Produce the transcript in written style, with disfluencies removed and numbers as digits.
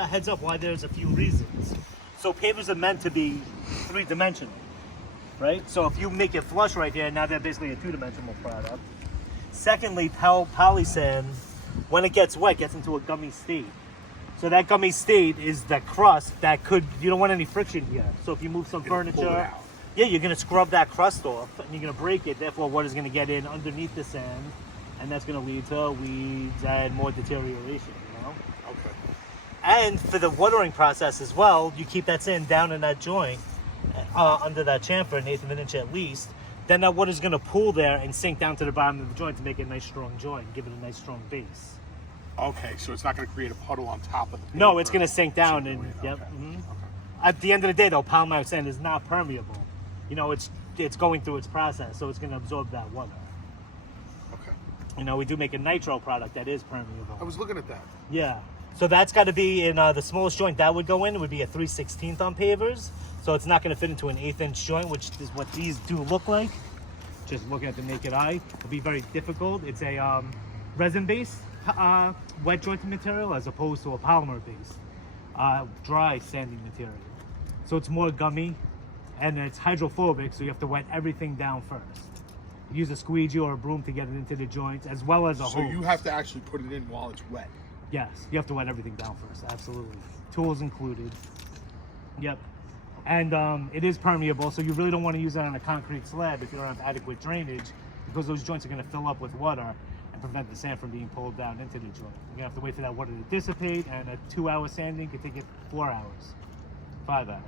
A heads up why there's a few reasons. So pavers are meant to be three-dimensional, right? So if you make it flush right here, now they're basically a two-dimensional product. Secondly, polysand, when it gets wet, gets into a gummy state. So that gummy state is the crust that you don't want any friction here. So if you move some furniture, yeah, you're gonna scrub that crust off and you're gonna break it. Therefore, water's gonna get in underneath the sand, and that's gonna lead to weeds and more deterioration, you know? Okay. And for the watering process as well, you keep that sand down in that joint, under that chamfer, an eighth of an inch at least. Then that water's gonna pool there and sink down to the bottom of the joint to make it a nice strong joint, give it a nice strong base. Okay, so it's not going to create a puddle on top of the paper. No, it's going to sink down. And okay. Yep. Mm-hmm. Okay. At the end of the day, though, polymeric sand is not permeable. You know, it's going through its process, so it's going to absorb that water. Okay. You know, we do make a nitro product that is permeable. I was looking at that. Yeah. So that's got to be in the smallest joint that would go in would be a 3/16 on pavers. So it's not going to fit into an 1/8 inch joint, which is what these do look like. Just looking at the naked eye, it'll be very difficult. It's a resin-based wet jointed material as opposed to a polymer-based dry sanding material. So it's more gummy and it's hydrophobic, so you have to wet everything down first. Use a squeegee or a broom to get it into the joints, as well as a hose. So you have to actually put it in while it's wet? Yes, you have to wet everything down first, absolutely. Tools included. Yep. And it is permeable, so you really don't want to use that on a concrete slab if you don't have adequate drainage, because those joints are going to fill up with water and prevent the sand from being pulled down into the joint. You're going to have to wait for that water to dissipate, and a 2-hour sanding could take it 4 hours, 5 hours.